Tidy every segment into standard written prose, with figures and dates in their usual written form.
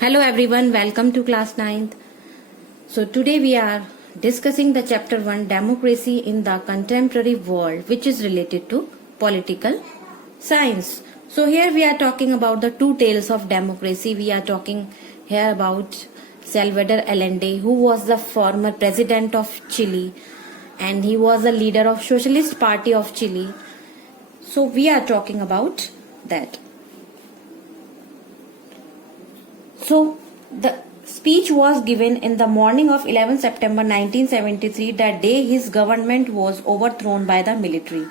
Hello everyone, welcome to class 9th. So today we are discussing the chapter 1 democracy in the contemporary world, which is related to political science. So here we are talking about the two tales of democracy. We are talking here about Salvador Allende, who was the former president of Chile and he was a leader of Socialist Party of Chile. So we are talking about that. So the speech was given in the morning of 11 September 1973, the day his government was overthrown by the military.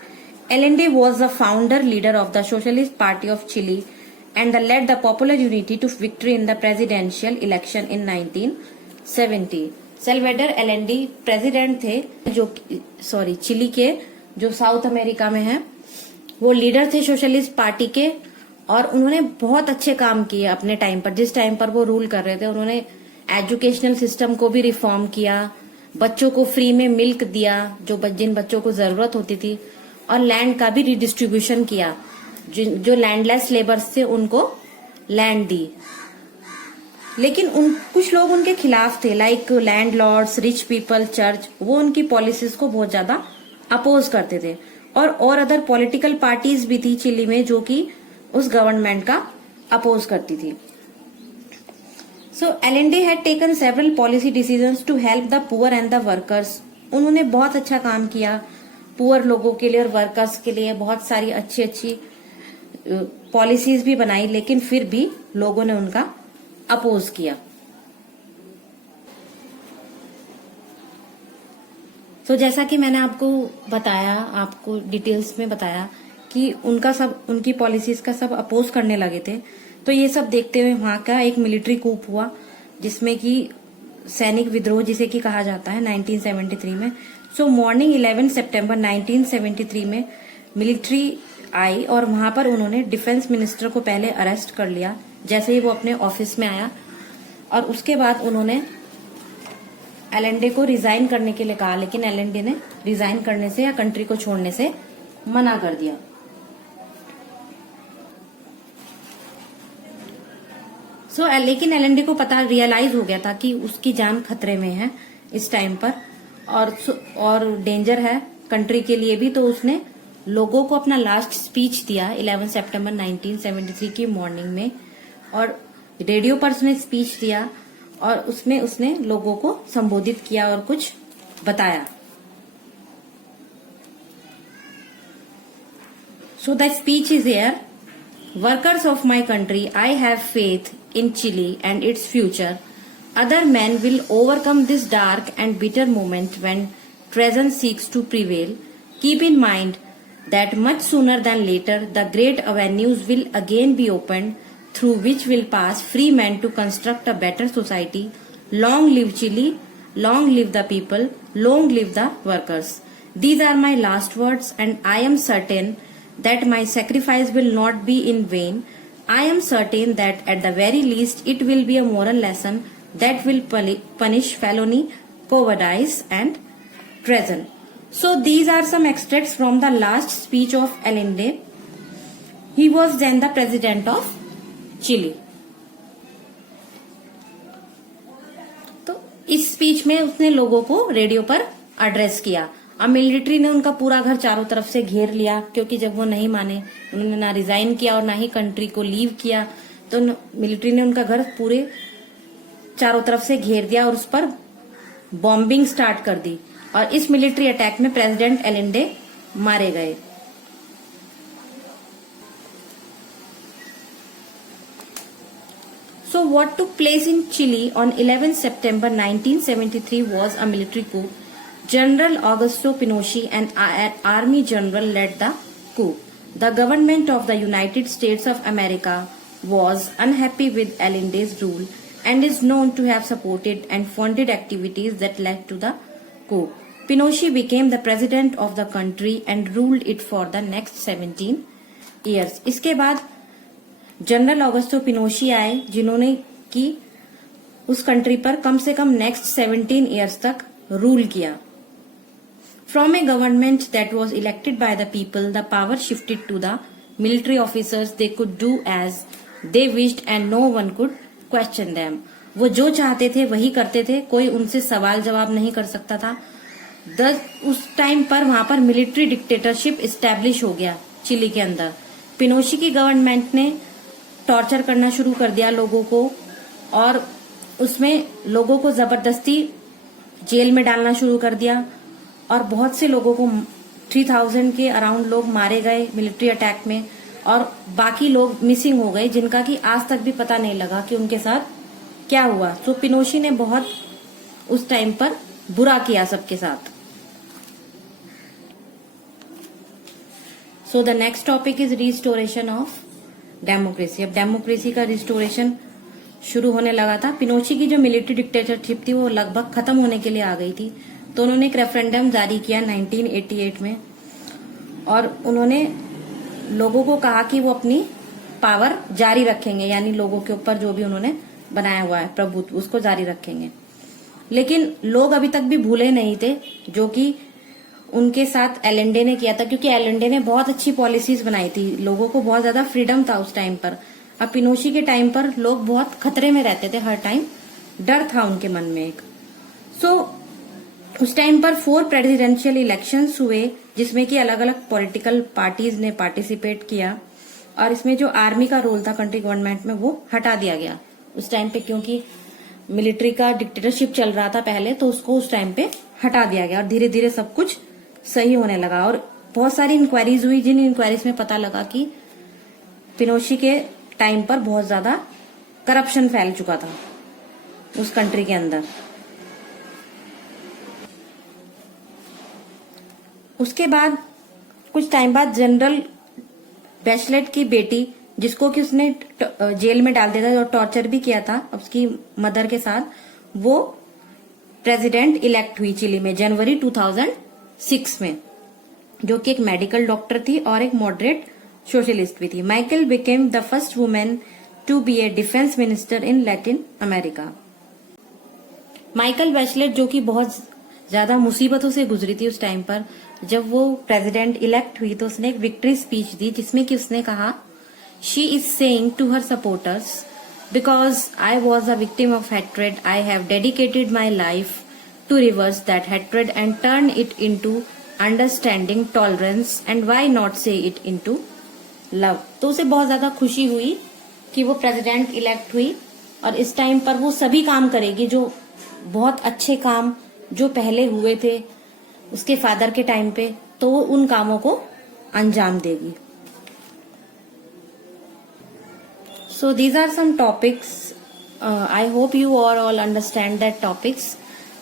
Allende was the founder leader of the Socialist Party of Chile and led the popular unity to victory in the presidential election in 1970. Salvador Allende president थे जो chilli के जो south America में है, वो leader थे socialist party के और उन्होंने बहुत अच्छे काम किए अपने टाइम पर। जिस टाइम पर वो रूल कर रहे थे उन्होंने एजुकेशनल सिस्टम को भी रिफॉर्म किया, बच्चों को फ्री में मिल्क दिया जिन बच्चों को जरूरत होती थी, और लैंड का भी रिडिस्ट्रीब्यूशन किया। जो लैंडलेस लेबर्स थे उनको लैंड दी। लेकिन कुछ लोग उनके खिलाफ थे, like landlords, rich people, church. वो उनकी पॉलिसीज को बहुत ज्यादा अपोज करते थे और अदर पॉलिटिकल पार्टीज भी थी चिली में जो कि उस गवर्नमेंट का अपोज करती थी। So Allende had taken several policy decisions to help the poor and the workers. उन्होंने बहुत अच्छा काम किया पुअर लोगों के लिए और वर्कर्स के लिए। बहुत सारी अच्छी अच्छी पॉलिसीज भी बनाई, लेकिन फिर भी लोगों ने उनका अपोज किया। तो जैसा कि मैंने आपको बताया, आपको डिटेल्स में बताया कि उनकी पॉलिसीज का सब अपोज करने लगे थे। तो ये सब देखते हुए वहां का एक मिलिट्री कूप हुआ, जिसमें कि सैनिक विद्रोह जिसे कि कहा जाता है 1973 में। सो मॉर्निंग 11 सितंबर 1973 में मिलिट्री आई और वहां पर उन्होंने डिफेंस मिनिस्टर को पहले अरेस्ट कर लिया जैसे ही वो अपने ऑफिस में आया, और उसके बाद उन्होंने एलेंडे को रिजाइन करने के लिए कहा, लेकिन एलेंडे ने रिजाइन करने से या कंट्री को छोड़ने से मना कर दिया। लेकिन एलेंडे को रियलाइज हो गया था कि उसकी जान खतरे में है इस टाइम पर और डेंजर है कंट्री के लिए भी। तो उसने लोगों को अपना लास्ट स्पीच दिया 11 सितंबर 1973 की मॉर्निंग में, और रेडियो पर उसने स्पीच दिया और उसमें उसने लोगों को संबोधित किया और कुछ बताया। So the speech is here. Workers of my country, I have faith in Chile and its future. Other men will overcome this dark and bitter moment when treason seeks to prevail. Keep in mind that much sooner than later, the great avenues will again be opened through which will pass free men to construct a better society. Long live Chile, long live the people, long live the workers. These are my last words, and I am certain that my sacrifice will not be in vain. I am certain that at the very least it will be a moral lesson that will punish felony, cowardice and treason. So these are some extracts from the last speech of Allende. He was then the president of Chile. तो इस speech में उसने लोगों को radio पर address किया। अब military ने उनका पूरा घर चारों तरफ से घेर लिया, क्योंकि जब वो नहीं माने, उन्होंने ना रिजाइन किया और ना ही कंट्री को लीव किया, तो मिलिट्री ने उनका घर पूरे चारों तरफ से घेर दिया और उस पर बॉम्बिंग स्टार्ट कर दी। और इस मिलिट्री अटैक में प्रेसिडेंट एलेंडे मारे गए। So what took place in Chile on 11 September 1973 was a military coup. General Augusto Pinochet and Army General led the coup. The government of the United States of America was unhappy with Allende's rule and is known to have supported and funded activities that led to the coup. Pinochet became the president of the country and ruled it for the next 17 years. इसके बाद general Augusto पिनोशी आए, जिन्होंने कि उस country पर कम से कम next 17 years तक rule किया। From a government that was elected by the people, the power shifted to the military officers. They could do as they wished and no one could question them. वो जो चाहते थे वही करते थे, कोई उनसे सवाल जवाब नहीं कर सकता था। उस टाइम पर वहां पर मिलिट्री डिक्टेटरशिप इस्टेब्लिश हो गया चिली के अंदर। पिनोशी की गवर्नमेंट ने टॉर्चर करना शुरू कर दिया लोगों को, और उसमें लोगों को जबरदस्ती जेल में डालना शुरू कर दिया, और बहुत से लोगों को 3000 के अराउंड लोग मारे गए मिलिट्री अटैक में, और बाकी लोग मिसिंग हो गए जिनका कि आज तक भी पता नहीं लगा कि उनके साथ क्या हुआ। तो पिनोशी ने बहुत उस टाइम पर बुरा किया सबके साथ। So the next topic is restoration of democracy. अब डेमोक्रेसी का रिस्टोरेशन शुरू होने लगा था। पिनोशी की जो मिलिट्री डिक्टेटरशिप थी वो लगभग खत्म होने के लिए आ गई थी, तो उन्होंने एक रेफरेंडम जारी किया 1988 में, और उन्होंने लोगों को कहा कि वो अपनी पावर जारी रखेंगे, यानी लोगों के ऊपर जो भी उन्होंने बनाया हुआ है प्रभुत्व उसको जारी रखेंगे। लेकिन लोग अभी तक भी भूले नहीं थे जो कि उनके साथ एलेंडे ने किया था, क्योंकि एलेंडे ने बहुत अच्छी पॉलिसीज बनाई थी, लोगों को बहुत ज्यादा फ्रीडम था उस टाइम पर। अब पिनोशी के टाइम पर लोग बहुत खतरे में रहते थे, हर टाइम डर था उनके मन में एक। उस टाइम पर 4 प्रेसिडेंशियल इलेक्शंस हुए, जिसमें कि अलग अलग पॉलिटिकल पार्टीज ने पार्टिसिपेट किया, और इसमें जो आर्मी का रोल था कंट्री गवर्नमेंट में वो हटा दिया गया उस टाइम पे, क्योंकि मिलिट्री का डिक्टेटरशिप चल रहा था पहले, तो उसको उस टाइम पे हटा दिया गया, और धीरे धीरे सब कुछ सही होने लगा। और बहुत सारी इंक्वायरीज हुई, जिन इंक्वायरीज में पता लगा कि पिनोशी के टाइम पर बहुत ज्यादा करप्शन फैल चुका था उस कंट्री के अंदर। उसके बाद कुछ टाइम बाद जनरल बैचलेट की बेटी, जिसको कि उसने जेल में डाल दिया था और टॉर्चर भी किया था उसकी मदर के साथ, वो प्रेसिडेंट इलेक्ट हुई चिली में जनवरी 2006 में, जो कि एक मेडिकल डॉक्टर थी और एक मॉडरेट सोशलिस्ट भी थी। Michael became the first women to be a defence minister in Latin America. Michael Bachelet, जो कि बहुत ज्यादा मुसीबतों से गुजरी थी उस टाइम पर, जब वो प्रेसिडेंट इलेक्ट हुई तो उसने एक विक्ट्री स्पीच दी, जिसमें कि उसने कहा, she is saying to her supporters, because I was a victim of hatred, I have dedicated my life to reverse that hatred and turn it into understanding, tolerance and why not say it into love. तो उसे बहुत ज्यादा खुशी हुई कि वो president elect हुई, और इस टाइम पर वो सभी काम करेगी जो बहुत अच्छे काम जो पहले हुए थे उसके फादर के टाइम पे, तो वो उन कामों को अंजाम देगी। So these are some topics. I hope you all understand that topics.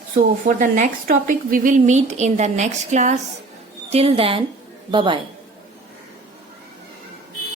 So for the next topic we will meet in the next class. Till then, bye bye.